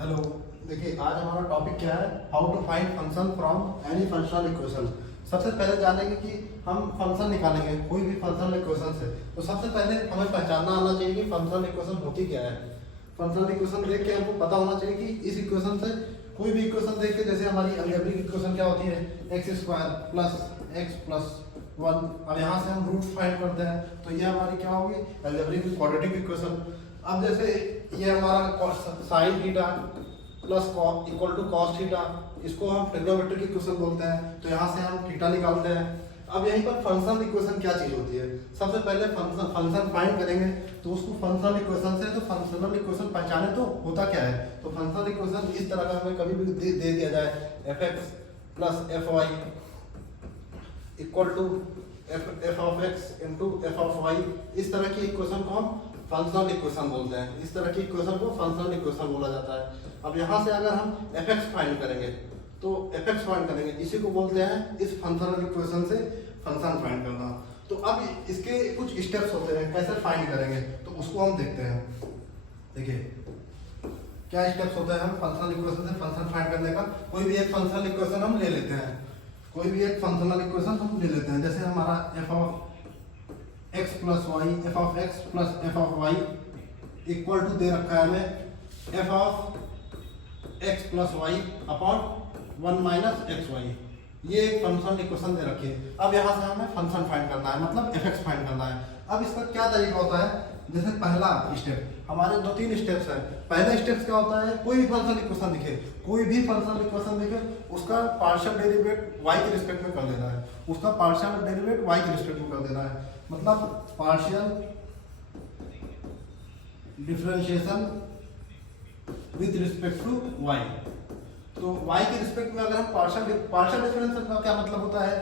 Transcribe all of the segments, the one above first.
Hello. देखिए आज हमारा टॉपिक क्या है, how to find function from any functional equation. सबसे पहले जानेंगे कि हम फंक्शन निकालेंगे कोई भी फंक्शनल इक्वेशन से, तो सबसे पहले हमें पहचानना आना चाहिए कि फंक्शनल इक्वेशन होती क्या है। फंक्शनल इक्वेशन देख के हमको पता होना चाहिए कि इस इक्वेशन से कोई भी इक्वेशन देख के, जैसे हमारी अलजेब्रिक इक्वेशन क्या होती है, x square plus x plus one. अब यहाँ से हम रूट फाइंड करते हैं तो ये हमारी क्या होगी, अलजेब्रिक क्वाड्रेटिक इक्वेशन। अब जैसे ये हमारा sine theta plus equal to cos theta, इसको हम ट्रिग्नोमेट्रिक इक्वेशन बोलते हैं, तो यहाँ से हम थीटा निकालते हैं। अब यहीं पर फंक्शनल इक्वेशन क्या चीज होती है, सबसे पहले फंक्शन फाइंड करेंगे तो उसको फंक्शनल इक्वेशन से, तो फंक्शनल इक्वेशन पहचाने तो होता क्या है। तो फंक्शनल इक्वेशन इस तरह का हमें कभी भी दे दिया जाए, f x plus f y equal to f of x into f of y, इस तरह की इक्वेशन को हम फंक्शनल इक्वेशन बोलते हैं। इस तरह की इक्वेशन को फंक्शनल इक्वेशन बोला जाता है। अब यहाँ से अगर हम एफ एक्स फाइंड करेंगे तो एफ एक्स फाइंड करेंगे, इसी को बोलते हैं इस फंक्शनल इक्वेशन से फंक्शन फाइंड करना। तो अब इसके कुछ स्टेप्स होते हैं, कैसे फाइंड करेंगे तो उसको हम देखते हैं। देखिए क्या स्टेप्स होते हैं हम फंक्शनल इक्वेशन से फंक्शन फाइंड करने का। कोई भी एक फंक्शनल इक्वेशन हम ले लेते हैं, कोई भी एक फंक्शनल इक्वेशन हम ले लेते हैं, जैसे हमारा F of X plus Y, F of X plus F of Y equal to दे रखा है हमें F of X plus Y upon one minus x Y. ये एक फंक्शनल इक्वेशन दे रखी है। अब यहाँ से हमें फंक्शन फाइंड करना है, मतलब एफ एक्स फाइंड करना है। अब इसका क्या तरीका होता है, जैसे पहला स्टेप, हमारे दो तीन स्टेप्स हैं। पहला स्टेप क्या होता है, कोई भी फंक्शनल इक्वेशन दिखे, कोई भी फंक्शनल इक्वेशन दिखे, उसका पार्शियल डेरिवेटिव y के रिस्पेक्ट में कर देना है, उसका पार्शियल डेरिवेटिव y के रिस्पेक्ट में कर देना है, मतलब partial differentiation with respect to y। तो y के रिस्पेक्ट में अगर हम पार्शियल डिफरेंशिएशन का क्या मतलब होता है,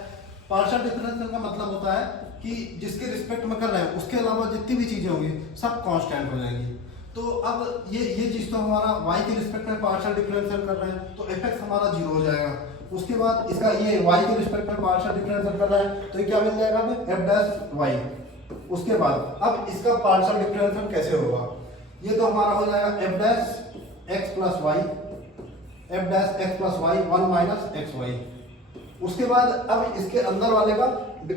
पार्शियल डिफरेंशिएशन का मतलब होता है कि जिसके रिस्पेक्ट में कर रहे हैं उसके अलावा जितनी भी चीजें होंगी सब कांस्टेंट हो जाएंगी। तो अब ये चीज तो हमारा y के रिस्पेक्ट में पार्शियल डिफरेंशिएशन कर रहे हैं, तो एफ एक्स हमारा 0 हो जाएगा। उसके बाद इसका ये y के रिस्पेक्ट में पार्शियल डिफरेंशिएशन कर रहा है, तो ये क्या मिल जाएगा हमें, एफ डैश वाई। उसके बाद अब इसका पार्शियल डिफरेंशिएशन कैसे होगा, ये तो हमारा हो जाएगा f dash x plus Y, f dash x plus y one minus x y. उसके बाद अब इसके अंदर वाले का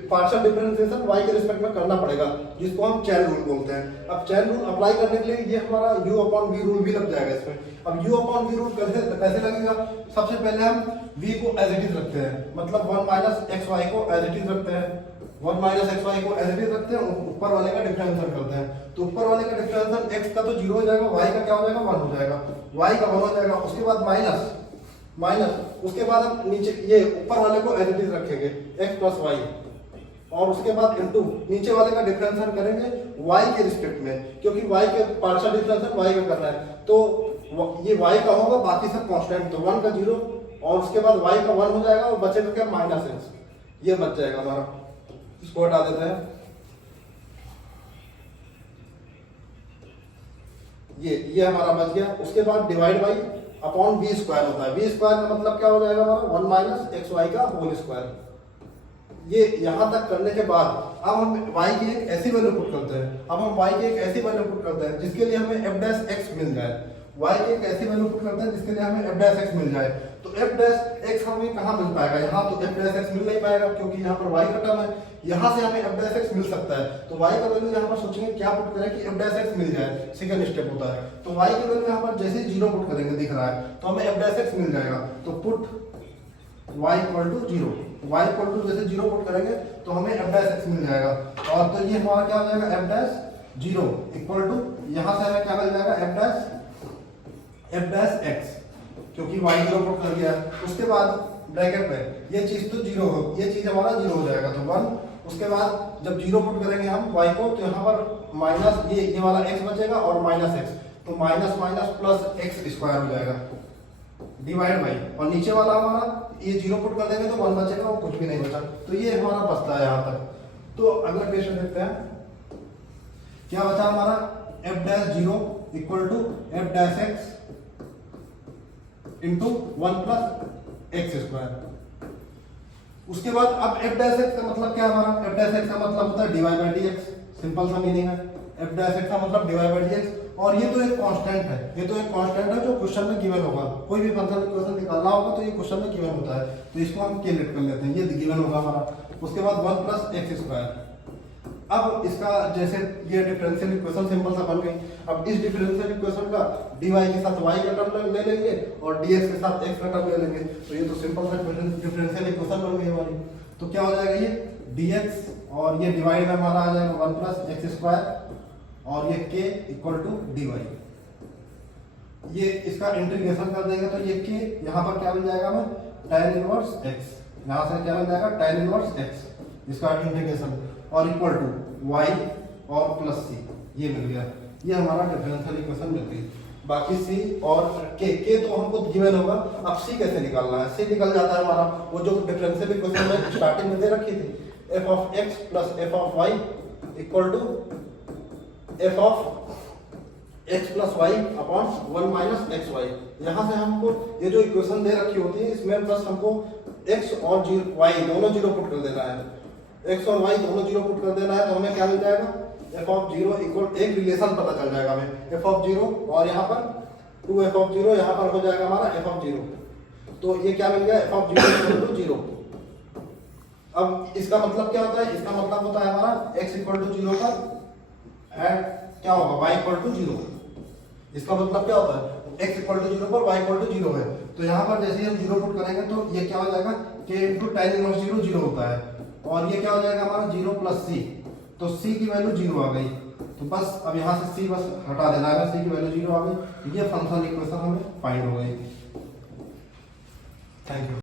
पार्शियल डिफरेंशिएशन y के रिस्पेक्ट में करना पड़ेगा, जिसको हम चैन रूल बोलते हैं। अब चैन रूल अप्लाई करने के लिए ये हमारा u अपॉन v रूल भी लग जाएगा इसमें। अब u अपॉन v रूल कैसे लगेगा, सबसे पहले हम v को एज इट इज रखते हैं, मतलब वन माइनस एक्स वाई को एज इट इज रखते हैं, वन माइनस एक्स वाई को एज इट इज रखते हैं, ऊपर वाले का डिफरेंशिएशन करते हैं। तो ऊपर वाले का डिफरेंशिएशन x का तो 0 हो जाएगा, y का क्या हो जाएगा 1 हो जाएगा, y का 1 हो जाएगा। उसके बाद माइनस, उसके बाद हम नीचे ये ऊपर वाले को एज इट इज रखेंगे x प्लस वाई, और उसके बाद इनटू नीचे वाले का डिफरेंशिएशन करेंगे y के रिस्पेक्ट में, क्योंकि y के पार्शियल डिफरेंशिएशन y का करना है, तो ये y का होगा, बाकी सब कांस्टेंट, तो 1 का 0 और उसके बाद y का 1 हो जाएगा और बचेगा क्या माइनस x, ये बच जाएगा हमारा। इसको हटा देते हैं, ये हमारा बच गया। उसके बाद divide by upon v square होता है, वी स्क्वायर का मतलब क्या हो जाएगा हमारा, वन माइनस एक्स वाई का होल स्क्वायर। ये यहां तक करने के बाद अब हम y की एक ऐसी वैल्यू पुट करते हैं, अब हम y की एक ऐसी वैल्यू पुट करते हैं जिसके लिए हमें f डैश x मिल जाए, y की एक ऐसी वैल्यू पुट करते हैं जिसके लिए हमें f डैश x मिल जाए। तो f डैश x हमें कहां मिल पाएगा, यहां तो f डैश x मिल नहीं पाएगा क्योंकि यहां पर y का टर्म है, यहां से हमें f डैश x मिल सकता है। तो y का वैल्यू यहां पर सोचेंगे क्या पुट करें कि f डैश x मिल जाए, सेकंड स्टेप होता है। तो y की वैल्यू यहां पर जैसे ही 0 पुट करेंगे दिख रहा है तो हमें f डैश x मिल जाएगा। तो put y equal to 0, y equal to जैसे 0 पुट करेंगे तो हमें f डैश x मिल जाएगा। और तो ये हमारा क्या हो जाएगा, f डैश 0 इक्वल टू यहां से हमें क्या मिल जाएगा, f डैश x, क्योंकि y 0 पुट कर दिया। उसके बाद ब्रैकेट में ये चीज तो 0 हो, ये चीज हमारा 0 हो जाएगा तो 1। उसके बाद जब 0 पुट करेंगे हम y को तो यहाँ पर माइनस ये वाला x बचेगा और माइनस x, तो minus minus plus x square हो जाएगा डिवाइड बाई, और नीचे वाला हमारा ये 0 पुट कर देंगे तो 1 बचेगा और कुछ भी नहीं बचा। तो ये हमारा बचता है यहाँ तक। तो अगला क्वेश्चन देखते हैं, क्या बचा हमारा, f dash 0 equal to f dash x into 1 plus x square. उसके बाद अब f डैश x का मतलब क्या है हमारा, f डैश x का मतलब होता है dy बाई dx, सिंपल सा मीनिंग है। f डैश x का मतलब dy बाई dx, और ये तो एक कांस्टेंट है, ये तो एक कांस्टेंट है जो क्वेश्चन में गिवन होगा। कोई भी फंक्शन इक्वेशन निकालना होगा तो ये क्वेश्चन में गिवन होता है, तो इसको हम कैलकुलेट कर लेते हैं। ये गिवन होगा हमारा। उसके बाद 1 + x²। अब इसका जैसे ये डिफरेंशियल इक्वेशन सिंपल सा बन गई। अब इस डिफरेंशियल इक्वेशन का dy के साथ y का टर्म ले लेंगे और dx के साथ x का टर्म ले लेंगे, तो ये तो सिंपल सा डिफरेंशियल इक्वेशन बन गई हमारी। तो क्या हो जाएगा, ये dx और ये डिवाइड में हमारा आ जाएगा 1 + x² और ये k = dy। ये इसका इंटीग्रेशन कर देंगे तो ये k यहाँ पर क्या बन जाएगा हमें tan 1 x, यहाँ से क्या बन जाएगा tan 1 x, इसका इंटीग्रेशन और इक्वल टू y और प्लस c, ये मिल गया। ये हमारा डिफरेंशियल इक्वेशन मिल गई। बाकी c और k तो हमको गिवन होगा। अब c कैसे निकालना है, c निकल जाता है हमारा वो जो डिफरेंशियल इक्वेशन में स्टार्टिंग में दे रखी थी, f(x + f(y) = f(x + y) upon 1 - xy। यहाँ से हमको ये जो इक्वेशन दे रखी होती है इसमें बस हमको x और y दोनों जीरो पुट कर देना है, x और y दोनों जीरो पुट कर देना है, तो हमें क्या मिल जाएगा, f(0) एक रिलेशन पता चल जाएगा हमें, f(0) और यहाँ पर 2f(0), यहाँ पर हो जाएगा हमारा f(0), तो ये क्या मिल गया, f(0) = 0। अब इसका मतलब क्या होता है, इसका मतलब होता है हमारा x = 0 पर एंड क्या होगा y = 0। इसका मतलब क्या होता है, x = 0 पर y = 0 है, तो यहाँ पर जैसे हम 0 पुट करेंगे तो ये क्या हो जाएगा, k × tan 1 0 होता है, और ये क्या हो जाएगा हमारा 0 + c, तो c की वैल्यू 0 आ गई। तो बस अब यहाँ से c बस हटा देना है, c की वैल्यू 0 आ गई, ये फंक्शन इक्वेशन हमें फाइंड हो गई। Thank you.